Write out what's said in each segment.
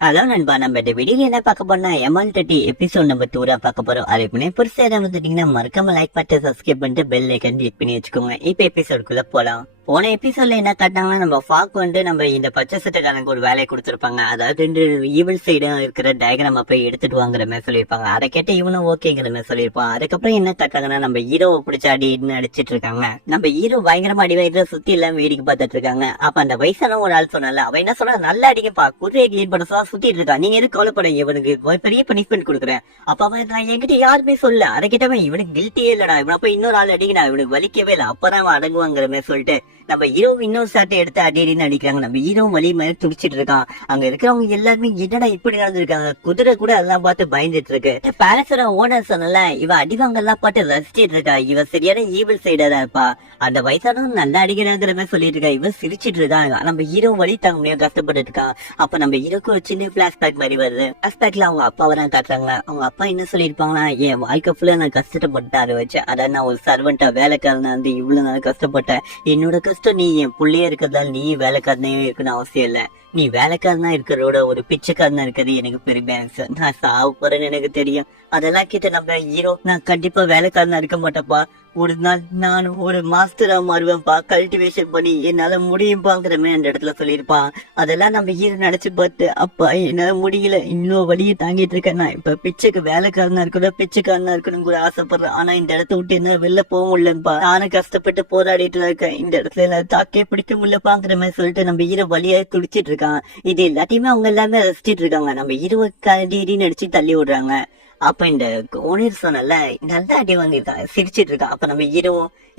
Hello நண்பா, நம்ம இந்த வீடியோ என்ன பார்க்க போனா ML30 எபிசோட் நம்பர் 2 பார்க்க போறோம். அதுக்கு முன்னாடி புதுசா ஏதாவது வந்துட்டீங்கன்னா மறக்காம லைக் பண்ணிட்டு சப்ஸ்கிரைப் பண்ணிட்டு பெல் ஐக்கன் கிளிக் பண்ணி வச்சுக்கோங்க. இப்ப எபிசோடுக்குள்ள போலாம். போன எபிசோட்ல என்ன காட்டினாங்கன்னா, நம்ம ஃபாக் நம்ம இந்த பச்சை சட்டக்காரனுக்கு ஒரு வேலையை கொடுத்துருப்பாங்க. அதாவது 2 ஈவில் சைடு இருக்கிற டயக்ராம் போய் எடுத்துட்டு வாங்குற மாதிரி சொல்லியிருப்பாங்க. அதை கேட்ட இவனும் ஓகேங்கிற மாதிரி சொல்லியிருப்பான். அதுக்கப்புறம் என்ன காட்டாங்கன்னா, நம்ம ஹீரோவை பிடிச்ச அடின்னு அடிச்சிட்டு இருக்காங்க. நம்ம ஹீரோ பயங்கரமா அடி வயிறு சுத்தி எல்லாம் வேடிக்கை பார்த்துட்டு இருக்காங்க. அப்ப அந்த வயசான ஒரு ஆள் சொன்னால, அவன் என்ன சொன்னா, நல்லா அடிக்கப்பா, குதிரையை கிளீன் பண்ண சொல்ல சுத்திட்டு இருக்கான், நீங்க எதுவும் கவலைப்பட, இவனுக்கு பெரிய பனிஷ்மெண்ட் கொடுக்குறேன். அப்ப அவன் நான் என்கிட்ட யாருமே சொல்ல, அதை கிட்டவன் இவனுக்கு கில்ட்டியே இல்லடா, இவனை போய் இன்னொரு ஆள் அடிக்கடா, இவனுக்கு வலிக்கவே இல்லை, அப்பதான் அவன் அடங்குவாங்கிற மாதிரி சொல்லிட்டு நம்ம ஹீரோ இன்னொரு சாட்டை எடுத்து அடின்னு அடிக்கிறாங்க. நம்ம ஹீரோ வலி மாதிரி துடிச்சிட்டு இருக்கான். அங்க இருக்கிறவங்க எல்லாருமே என்னடா இப்படி நடந்திருக்காங்க, குதிரை கூட எல்லாம் பார்த்து பயந்துட்டு இருக்கு. பேலஸோட ஓனர் சொன்னல, இவ அடிவாங்க எல்லாம் பார்த்து ரசிச்சிட்டு இருக்கா. இவ சரியான ஈவில் சைடா தான் இருப்பா. அந்த வயசானவங்க நல்லா அடிக்கிறாங்கிற மாதிரி சொல்லிட்டு இருக்கா. இவன் சிரிச்சிட்டு இருக்கான். நம்ம ஹீரோ வலி தாங்க முடியாது கஷ்டப்பட்டு இருக்கான். அப்ப நம்ம ஹீரோக்கு ஒரு சின்ன பிளாஷ்பேக் மாதிரி வருது. பிளாஷ்பேக்ல அவங்க அப்பாவை தான் காட்டுறாங்க. அவங்க அப்பா என்ன சொல்லியிருப்பாங்கன்னா, என் வாழ்க்கை ஃபுல்லா நான் கஷ்டப்பட்டு அதை வச்சு, அதான் நான் ஒரு சர்வெண்டா வேலைக்காரனா வந்து இவ்வளவு நாள் கஷ்டப்பட்டேன். என்னோட கஷ்டம் நீ என் புள்ளைய இருக்கிறதால நீ வேலைக்காரனே இருக்குன்னு அவசியம் இல்ல. நீ வேலைக்காரனா இருக்கிறதோட ஒரு பிச்சைக்காரனா இருக்கிறது எனக்கு பெருமையா இருக்கு. நான் சாவு போறேன்னு எனக்கு தெரியும். அதெல்லாம் கிட்ட நம்ம ஹீரோ, நான் கண்டிப்பா வேலைக்காரனா இருக்க மாட்டேப்பா, ஒரு நாள் நான் ஒரு மாஸ்டரா மாறுவேன்ப்பா, கல்டிவேஷன் பண்ணி என்னால முடியும்பாங்கிற மாதிரி அந்த இடத்துல சொல்லியிருப்பான். அதெல்லாம் நம்ம ஹீரோ நினைச்சு பார்த்து, அப்பா என்னால முடியல, இன்னும் வழியை தாங்கிட்டு இருக்கேன், நான் இப்ப பிச்சைக்கு வேலைக்காரனா இருக்கணும், பிச்சைக்காரனா இருக்கணும் கூட ஆசைப்படுறேன். ஆனா இந்த இடத்த விட்டு என்ன வெளில போக முடியலப்பா, நானும் கஷ்டப்பட்டு போராடிட்டு இருக்கேன், இந்த இடத்துல தாக்கே பிடிக்க முடியலப்பாங்கிற மாதிரி சொல்லிட்டு நம்ம ஹீரோ வழியா துடிச்சிட்டு இருக்கான். இது எல்லாத்தையுமே அவங்க எல்லாமே ரசிச்சிட்டு இருக்காங்க. நம்ம ஹீரோ கண்டின்னு அடிச்சு தள்ளி விடுறாங்க. அப்ப இந்த ஓனர் சொன்னல, நல்லா அடி வாங்கிருக்கான், சிரிச்சிட்டு இருக்கான். அப்ப நம்ம ஹீரோ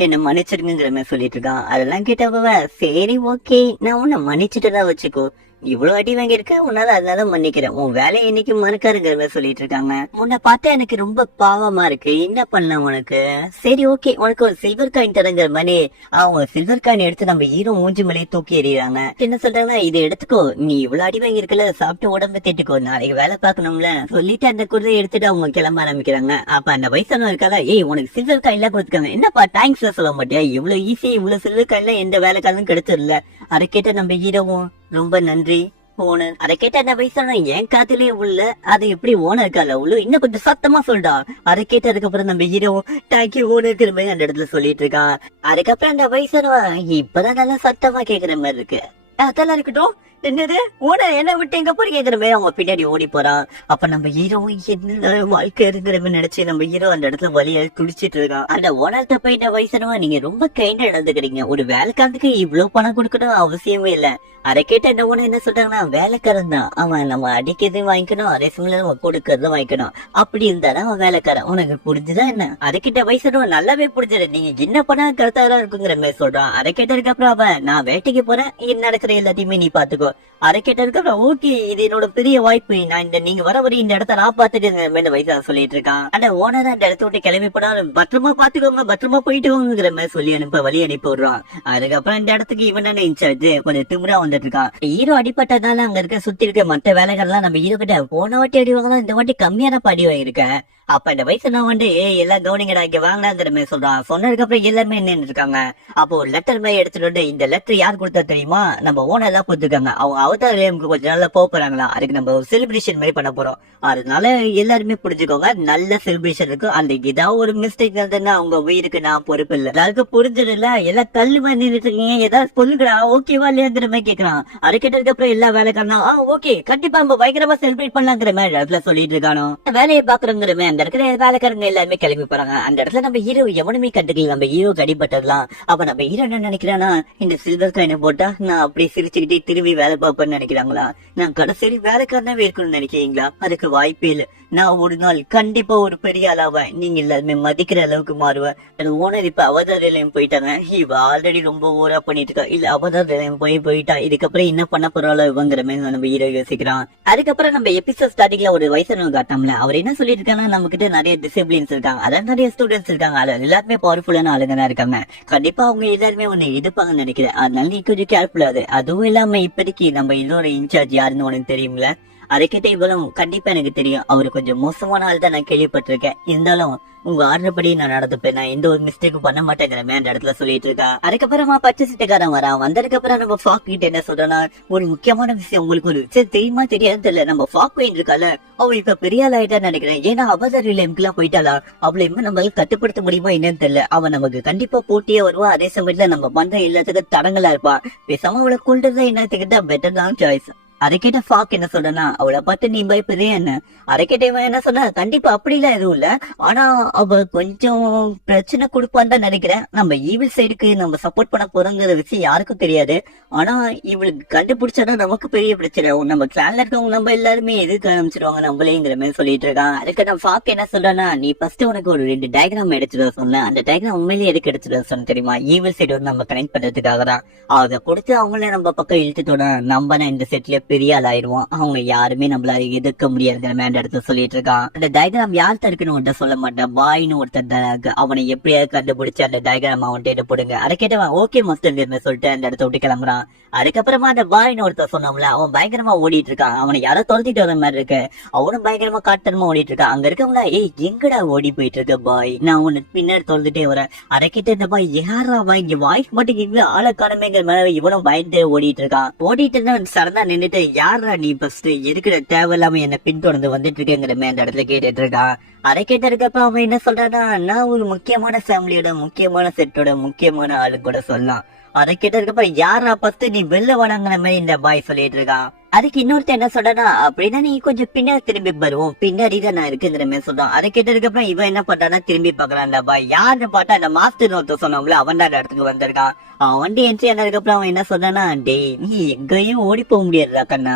என்ன மன்னிச்சிருங்கிற மாதிரி சொல்லிட்டு இருக்கான். அதெல்லாம் கேட்டப்ப, சரி ஓகே, நான் உன்னை மன்னிச்சுட்டுதான் வச்சுக்கோ, இவ்வளவு அடி வாங்கியிருக்க, உன்னால அதனால மன்னிக்கிறேன், உன் வேலையை இன்னைக்கு மறுக்காருங்கிற மாதிரி சொல்லிட்டு இருக்காங்க. உன்னை பார்த்தா எனக்கு ரொம்ப பாவமா இருக்கு, என்ன பண்ண உனக்கு, சரி ஓகே உனக்கு ஒரு சில்வர் காயின் தரங்கிற மாதிரி அவங்க சில்வர் காயின் எடுத்து நம்ம ஹீரோ மூஞ்சி மேலேயே தூக்கி எறிகிறாங்க. என்ன சொல்றாங்கன்னா, இதை எடுத்துக்கோ, நீ இவ்வளவு அடி வாங்கியிருக்கல, சாப்பிட்டு உடம்பு தேட்டுக்கோ, நாளைக்கு வேலை பார்க்கணும்ல சொல்லிட்டு அந்த குதிரை எடுத்துட்டு அவங்க கிளம்ப ஆரம்பிக்கிறாங்க. அப்ப அந்த வயசான இருக்கால, ஏய் உனக்கு சில்வர் காயின் எல்லாம் கொடுத்துருக்காங்க, என்னப்பா தேங்க்ஸ் சொல்ல மாட்டியா, இவ்வளவு ஈஸியா இவ்வளவு சில்வர் காயின் எந்த வேலைக்காரனும் கிடைச்சிடல. அதை கேட்ட நம்ம ஹீரோவும், ரொம்ப நன்றி ஓனர். அதை கேட்ட அந்த வயசான, என் காத்திலேயே உள்ள அது எப்படி ஓனர் கால உள்ள, இன்னும் கொஞ்சம் சத்தமா சொல்றா. அதை கேட்டதுக்கு அப்புறம் நம்ம ஹீரோ தேங்க்யூ ஓனருக்கு மாதிரி அந்த இடத்துல சொல்லிட்டு இருக்கான். அதுக்கப்புறம் அந்த வயசானவா, இப்பதான் நல்லா சத்தமா கேக்குற மாதிரி இருக்கு, அதெல்லாம் இருக்கட்டும், என்னது ஓனர் என்ன விட்டு எங்க போய் கேக்குற மாதிரி அவங்க பின்னாடி ஓடி போறான். அப்ப நம்ம ஹீரோ என்ன வாழ்க்கை இருக்கிற மாதிரி நினைச்சு நம்ம ஹீரோ அந்த இடத்துல வழியா துடிச்சிட்டு இருக்கான். அந்த ஓனர்கிட்ட போயிட்ட வயசானவா, நீங்க ரொம்ப கைண்டா நடந்துக்கிறீங்க, ஒரு வேலைக்காரனுக்கு இவ்வளவு பணம் கொடுக்கணும் அவசியமே இல்ல. அதை கேட்ட இந்த ஓனர் என்ன சொல்றாங்கன்னா, வேலைக்காரன் தான் அவன், நம்ம அடிக்கிறதையும் வாங்கிக்கணும், அதே சமயம் நம்ம கொடுக்கறதும் வாங்கிக்கணும், அப்படி இருந்தாலும் அவன் வேலைக்காரன், உனக்கு புரிஞ்சுதா என்ன. அதை கிட்ட வயசானவா, நல்லாவே புரிஞ்சது, நீங்க என்ன பண்ணா கரெக்டா தான் இருக்குங்கிற மாதிரி சொல்றான். அதை கேட்டதுக்கு அப்புறம் அவன், நான் வேட்டைக்கு போறேன், இங்க நடக்கிற எல்லாத்தையுமே நீ பாத்துக்கோ. அதை கேட்டதுக்கு அப்புறம், ஓகே இது என்னோட பெரிய வாய்ப்பு, நான் இந்த நீங்க வர வரை இந்த இடத்த நான் பாத்துட்டு வயசான சொல்லிட்டு இருக்கான். அந்த ஓனர் அந்த இடத்த விட்டு கிளம்பி போனா, பத்திரமா பாத்துக்கோங்க, பத்திரமா போயிட்டு வாங்குங்கிற மாதிரி சொல்லி வழி அனுப்பி விடுறான். அதுக்கப்புறம் இந்த இடத்துக்கு இவன் இன்சார்ஜ் கொஞ்சம் திமிரா வந்துட்டு இருக்கான். ஹீரோ அடிப்பட்டதால அங்க இருக்க சுத்தி இருக்க மற்ற வேலைகள்லாம் நம்ம ஹீரோ கிட்ட, போன வாட்டி அடி வாங்கலாம், இந்த வாட்டி கம்மியான அடி வாங்கியிருக்கேன். அப்ப இந்த வயசு நான் வந்து, எல்லாம் கவனிங்கடா இங்க வாங்கலாங்கிற மாதிரி சொல்றான். சொன்னதுக்கு அப்புறம் எல்லாருமே என்ன இருக்காங்க. அப்போ ஒரு லெட்டர் மாதிரி எடுத்துட்டு வந்து, இந்த லெட்டர் யார் கொடுத்தா தெரியுமா, நம்ம ஓனர் எல்லாம் கொடுத்துருக்காங்க, அவங்க அவதார் கொஞ்ச நாள்ல போறாங்களா, அதுக்கு நம்ம செலிப்ரேஷன் மாதிரி பண்ண போறோம், அதனால எல்லாருமே புரிஞ்சுக்கோங்க, நல்ல செலிப்ரேஷன் இருக்கு, அந்த ஏதாவது ஒரு மிஸ்டேக் நடந்ததுன்னா அவங்க உயிருக்கு நான் பொறுப்பு இல்லை. அதுக்கு புரிஞ்சது இல்ல, எல்லாம் கல்லு மாதிரி நின்றுட்டு இருக்கீங்க, ஏதாவது சொல்லுங்கடா ஓகேவா இல்லையாங்கிற மாதிரி கேட்கறான். அது கேட்டதுக்கு அப்புறம் எல்லா வேலைக்காரனா, ஓகே கண்டிப்பா நம்ம பயங்கரமா செலிப்ரேட் பண்ணலாங்கிற மாதிரி அதுல சொல்லிட்டு இருக்கானோ. வேலையை பாக்குறங்கிற மாதிரி அந்த இருக்கிற வேலைக்காரங்க எல்லாருமே கிளம்பி போறாங்க. அந்த இடத்துல நம்ம ஹீரோ எவனுமே கண்டுக்கல, நம்ம ஹீரோ அடிபட்டதெல்லாம். அப்ப நம்ம ஹீரோ என்ன நினைக்கிறானா, இந்த சில்வர் காயினை போட்டா நான் அப்படி சிரிச்சுக்கிட்டே திரும்பி வேலை பார்ப்பேன்னு நினைக்கிறாங்களா, நான் கடைசி வேலைக்காரனாவே இருக்கணும்னு நினைக்கிறீங்களா, அதுக்கு வாய்ப்பே இல்லை, நான் ஒரு நாள் கண்டிப்பா ஒரு பெரிய ஆளாவேன், நீங்க எல்லாருமே மதிக்கிற அளவுக்கு மாறுவேன். ஓனர் இப்ப அவதார் நிலையம் போயிட்டாங்க, இவ ஆல்ரெடி ரொம்ப ஓரா பண்ணிட்டு இருக்கா, இல்ல அவதார் நிலையம் போயிட்டா இதுக்கப்புறம் என்ன பண்ண போறாளோ இவங்கிற மாதிரி நம்ம ஹீரோ யோசிக்கிறான். அதுக்கப்புறம் நம்ம எபிசோட் ஸ்டார்டிங்ல ஒரு வயசானவங்க காட்டாமல, அவர் என்ன சொல்லிட்டு இருக்காங்கன்னா, நம்ம கிட்ட நிறைய டிசிப்ளின்ஸ் இருக்காங்க, அதான் நிறைய ஸ்டூடெண்ட்ஸ் இருக்காங்க, அது எல்லாருமே பவர்ஃபுல்லான ஆளுங்க தான் இருக்காங்க, கண்டிப்பா அவங்க எல்லாருமே ஒண்ணு எதிர்ப்பாங்கன்னு நினைக்கிறேன், அதனால நீ கொஞ்சம் கேர்ஃபுல்லா அது. அதுவும் இல்லாம இப்போதைக்கு நம்ம இன்னொரு இன்சார்ஜ் யாருன்னு உனக்கு தெரியும்ல, அதை கேட்ட இவளும் கண்டிப்பா எனக்கு தெரியும் அவரு கொஞ்சம் மோசமான ஆள் தான் நான் கேள்விப்பட்டிருக்கேன், இருந்தாலும் உங்க ஆர்டர் படி நான் நடந்துப்பேன், நான் எந்த ஒரு மிஸ்டேக்கும் பண்ண மாட்டேங்கிற அந்த இடத்துல சொல்லிட்டு இருக்கா. அதுக்கப்புறமா பச்சை சட்டைக்காரன் வரான். வந்ததுக்கு அப்புறம் நம்ம ஃபாக் கிட்ட என்ன சொல்றோம்னா, ஒரு முக்கியமான விஷயம் உங்களுக்கு ஒரு விஷயம் தெரியுமா தெரியாது தெரியல, நம்ம ஃபாக் குயின் இருக்கால அவ இப்ப பெரிய ஆள் ஆயிட்டான்னு நினைக்கிறேன். ஏன்னா அவதார் எல்லாம் போயிட்டாளா, அவளை இன்னும் நம்மளால கட்டுப்படுத்த முடியுமா என்னன்னு தெரியல. அவன் நமக்கு கண்டிப்பா போட்டியே வருவா, அதே சமயத்துல நம்ம பண்ற எல்லாத்துக்கும் தடங்களா இருப்பா. பேசாம அவளை கொண்டுதான் என்னத்துக்கிட்ட பெட்டர் தான் சாய்ஸ். அதை கேட்ட ஃபாக் என்ன சொல்றனா, அவளை பார்த்து நீ பயப்படுதே என்ன? அதை கேட்ட இவன் என்ன சொன்னா, கண்டிப்பா அப்படிலாம் எதுவும் இல்ல, ஆனா அவ கொஞ்சம் பிரச்சனை கொடுப்பான்னு தான் நினைக்கிறேன். நம்ம ஈவில் சைடுக்கு நம்ம சப்போர்ட் பண்ண போறோங்கிற விஷயம் யாருக்கும் தெரியாது, ஆனா இவளுக்கு கண்டுபிடிச்சானா நமக்கு பெரிய பிரச்சனை. நம்ம கிளான்ல இருக்கவங்க நம்ம எல்லாருமே எதிர்க்க ஆரம்பிச்சிருவாங்க நம்மளேங்கிற மாதிரி சொல்லிட்டு இருக்கான். அதுக்கு நான் ஃபாக் என்ன சொல்றேன்னா, நீ ஃபர்ஸ்ட் உனக்கு ஒரு 2 டயக்ராம் எடுத்துட்டு சொன்னேன், அந்த டயக்ராம் உண்மையிலேயே எதுக்கு எடுத்துட்டு சொன்ன தெரியுமா? ஈவில் சைடு வந்து நம்ம கனெக்ட் பண்றதுக்காக தான். அதை கொடுத்து அவங்கள நம்ம பக்கம் இழுத்துட்டோட நம்ம இந்த செட்ல பெரிய ஆள் ஆயிடுவோம், அவங்க யாருமே நம்மளால எதிர்க்க முடியாதுங்கிற மேண்ட இடத்துல சொல்லிட்டு இருக்கான். அந்த டயக்ராம் யார் தடுக்கணும் சொல்ல மாட்டேன், பாய்னு ஒருத்தர் அவனை எப்படியாவது கண்டுபிடிச்சு அந்த டயக்ராம் அவன்கிட்ட போடுங்க. அதை கேட்டவன் ஓகே மஸ்டர் சொல்லிட்டு அந்த இடத்த விட்டு கிளம்புறான். அதுக்கப்புறமா அந்த பாய்னு ஒருத்தர் சொன்னோம்ல, அவன் பயங்கரமா ஓடிட்டு இருக்கான், அவனை யாரோ தொலைச்சிட்டு வர மாதிரி இருக்கு, அவனும் பயங்கரமா காட்டனமா ஓடிட்டு இருக்கான். அங்க இருக்கவங்களா ஏய் எங்கடா ஓடி போயிட்டு இருக்க பாய், நான் உன்னை பின்னாடி தொலைஞ்சிட்டே வரேன். அதை கிட்ட இந்த பாய் யாரா பாய் இங்க வாய்ஸ் மட்டும் இங்க ஆளை காணமேங்கிற மாதிரி இவனும் பயந்து ஓடிட்டு இருக்கான். ஓடிட்டு இருந்தா சடனா நின்னுட்டு யாரா நீ ஃபர்ஸ்ட் எதுக்குற தேவையில்லாம என்ன பின்தொடர்ந்து வந்துட்டு இருக்கேங்கிற மாதிரி அந்த இடத்துல கேட்டுட்டு இருக்கான். அதை கேட்டதுக்கப்ப அவன் என்ன சொல்றான்னா, நான் ஒரு முக்கியமான ஃபேமிலியோட முக்கியமான செட்டோட முக்கியமான ஆளு கூட சொல்லலாம். அதை கேட்டதுக்கப்புறம் யாரா ஃபர்ஸ்ட் நீ வெளில வணங்குற மாதிரி இந்த பாய் சொல்லிட்டு இருக்கான். அதுக்கு இன்னொருத்த என்ன சொல்றா, அப்படின்னா நீ கொஞ்சம் பின்னாடி திரும்பி வருவோம், பின்னாடிதான் நான் இருக்குங்கிற மாதிரி சொல்றான். அதை கேட்டதுக்கு அப்புறம் இவன் என்ன பண்றான்னா திரும்பி பாக்குறான். அந்த பாய் யாருன்னு பார்த்தா அந்த மாஸ்டர் ஒருத்தர் சொன்னோம்ல, அவன் தான் இடத்துக்கு வந்திருக்கான். அவன் வண்டி என்ட்ரி ஆனதுக்கு அப்புறம் அவன் என்ன சொல்றானா, டேய் நீ எங்கேயும் ஓடி போக முடியாதுடா கண்ணா.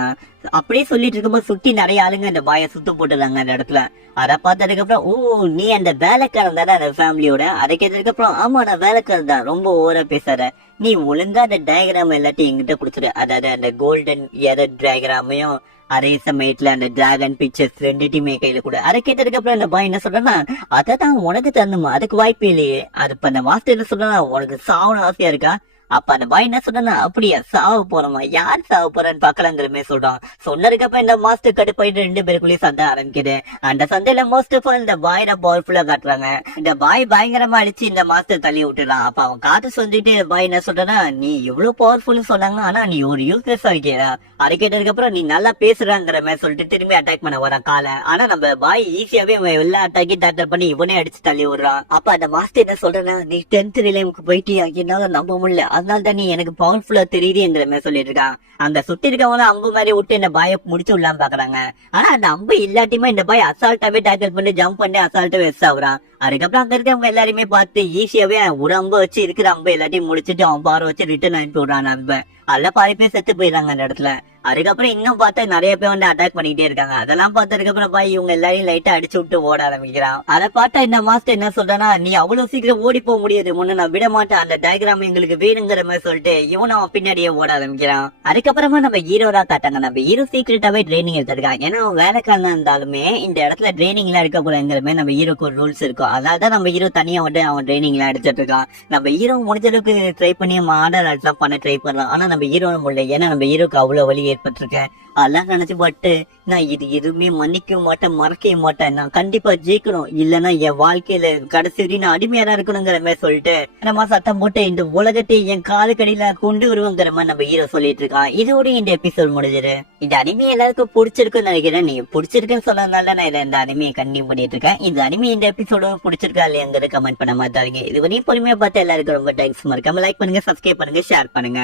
அப்படியே சொல்லிட்டு இருக்கும்போது சுத்தி நிறைய ஆளுங்க அந்த பாய சுத்து போட்டுறாங்க அந்த இடத்துல. அதை பார்த்ததுக்கு அப்புறம் ஓ நீ அந்த வேலைக்காரன் தானே அந்த ஃபேமிலியோட? அதை கேட்டதுக்கு அப்புறம் ஆமா நான் வேலைக்காரன் தான், ரொம்ப ஓவரா பேசாத, நீ ஒழுங்கா அந்த டயக்ராம் எல்லாத்தையும் எங்கிட்ட குடுத்துரு, அதாவது அந்த கோல்டன் எரர் டயக்ராமையும் அதே சமயத்துல அந்த டிராகன் பிக்சர்ஸ் ரெண்டுத்தையுமே கையில கூட. அதை கேட்டதுக்கு அப்புறம் இந்த பாய் என்ன சொல்றேன்னா, அதான் உனக்கு தரணுமா, அதுக்கு வாய்ப்பு இல்லையே. அது இப்ப அந்த மாஸ்டர் என்ன சொல்றா, உனக்கு சாவன ஆசையா இருக்கா? அப்ப அந்த பாய் என்ன சொல்றா, அப்படியா சாவ போறோமா, யார் சாவ போறான்னு பாக்கலாங்கிற மாதிரி சொல்றான். சொன்னதுக்கு அப்புறம் இந்த மாஸ்டர் கடுப்பாயிட்டு 2 பேருக்குள்ளேயும் சண்டை ஆரம்பிக்குது. அந்த சண்டையில மோஸ்ட் ஆஃப் இந்த பாய் தான் பவர்ஃபுல்லா காட்டுறாங்க. இந்த பாய் பயங்கரமா அடிச்சு இந்த மாஸ்டர் தள்ளி விட்டுறான். அப்ப அவன் காத்து சொல்லிட்டு பாய் என்ன சொல்றா, நீ எவ்வளவு பவர்ஃபுல்னு சொன்னாங்க, ஆனா நீ ஒரு யூஸ்லெஸ் ஆகிட்டியா? அதை கேட்டதுக்கு அப்புறம் நீ நல்லா பேசுறாங்கிற மாதிரி சொல்லிட்டு திரும்பி அட்டாக் பண்ண வரான் காலை. ஆனா நம்ம பாய் ஈஸியாவே எல்லா அட்டாக்கையும் டாக்டர் பண்ணி இவனே அடிச்சு தள்ளி விடுறான். அப்ப அந்த மாஸ்டர் என்ன சொல்றா, நீ 10th ரிலேமுக்கு போயிட்டியா, என்னால நம்ப முடியல, அதனால தான் நீ எனக்கு பவர்ஃபுல்லா தெரியுதுங்கிற மாதிரி சொல்லிட்டு இருக்கான். அந்த சுத்தி இருக்கவங்க அம்பு மாதிரி விட்டு இந்த பாயை முடிச்சு விடலாம் பாக்குறாங்க. ஆனா அந்த அம்பு இல்லாட்டியுமே இந்த பாய் அசால்ட்டாவே டேக்கிள் பண்ணி ஜம்ப் பண்ணி அசால்ட்டா வெஸ்ட் ஆகுறான். அதுக்கப்புறம் அங்க இருக்கவங்க எல்லாருமே பார்த்து ஈஸியாவே ஒரு அம்பு வச்சு இருக்கிற அம்பு எல்லாத்தையும் முடிச்சுட்டு அவன் பாரு வச்சு ரிட்டர்ன் அனுப்பி விடுறான். அன்ப அல்ல பாதி பேர் செத்து போயிடறாங்க அந்த இடத்துல. அதுக்கப்புறம் இன்னும் பார்த்தா நிறைய பேர் வந்து அட்டாக் பண்ணிட்டே இருக்காங்க. அதெல்லாம் பார்த்ததுக்கு அப்புறம் பாய் இவங்க எல்லாரையும் லைட்டா அடிச்சு விட்டு ஓட ஆரம்பிக்கிறான். அதை பார்த்தா இந்த மாஸ்டர் என்ன சொல்றானா, நீ அவ்வளவு சீக்கிரம் ஓடி போக முடியாது, முன்ன நான் விட மாட்டேன், அந்த டயக்ராம் எங்களுக்கு வேணுங்கிற மாதிரி சொல்லிட்டு இவனும் அவன் பின்னாடியே ஓட ஆரம்பிக்கிறான். அதுக்கப்புறமா நம்ம ஹீரோரா காட்டாங்க. நம்ம ஹீரோ சீக்கிரட்டாவே ட்ரைனிங் எடுத்திருக்கான். ஏன்னா அவன் வேலைக்காரனா இருந்தாலுமே இந்த இடத்துல ட்ரைனிங் எல்லாம் இருக்கக்கூடாதுங்கிற மாதிரி நம்ம ஹீரோக்கு ஒரு ரூல்ஸ் இருக்கும். அதனாலதான் நம்ம ஹீரோ தனியா வந்து அவன் ட்ரைனிங் எல்லாம் எடுத்துட்டு இருக்கான். நம்ம ஹீரோ முடிஞ்ச அளவுக்கு ட்ரை பண்ணி மாடல் எல்லாம் பண்ண ட்ரை பண்ணலாம். ஆனா நம்ம ஹீரோ முடியல, ஏன்னா நம்ம ஹீரோக்கு அவ்வளவு வலி ஏற்பட்டிருக்கேன். அதெல்லாம் நினைச்சு பட்டு நான் இது எதுவுமே மன்னிக்க மாட்டேன், மறக்கவே மாட்டேன், நான் கண்டிப்பா ஜெயிக்கணும், இல்லன்னா என் வாழ்க்கையில கடைசி வரையும் நான் அடிமையா இருக்கணுங்கிற மாதிரி சொல்லிட்டு நம்ம சத்தம் போட்டு இந்த உலகத்தை என் காலுக்கடியில கொண்டு வருவோங்கிற மாதிரி நம்ம ஹீரோ சொல்லிட்டு இருக்கான். இதோட இந்த எபிசோட் முடிஞ்சிரு. இந்த அனிமே எல்லாருக்கும் பிடிச்சிருக்குன்னு நினைக்கிறேன். நீ பிடிச்சிருக்குன்னு சொன்னதுனால நான் இந்த அனிமையை கண்டினியூ பண்ணிட்டு இருக்கேன். இந்த அனிமே இந்த எபிசோட பிடிச்சிருக்கா இல்லையாங்கிறத கமெண்ட் பண்ண மாட்டாங்க. இது வரையும் பொறுமையா பார்த்து எல்லாருக்கும் ரொம்ப தேங்க்ஸ். மறக்காம லைக் பண்ணுங்க, சப்ஸ்கிரைப் பண்ணுங்க, ஷேர் பண்ணுங்க.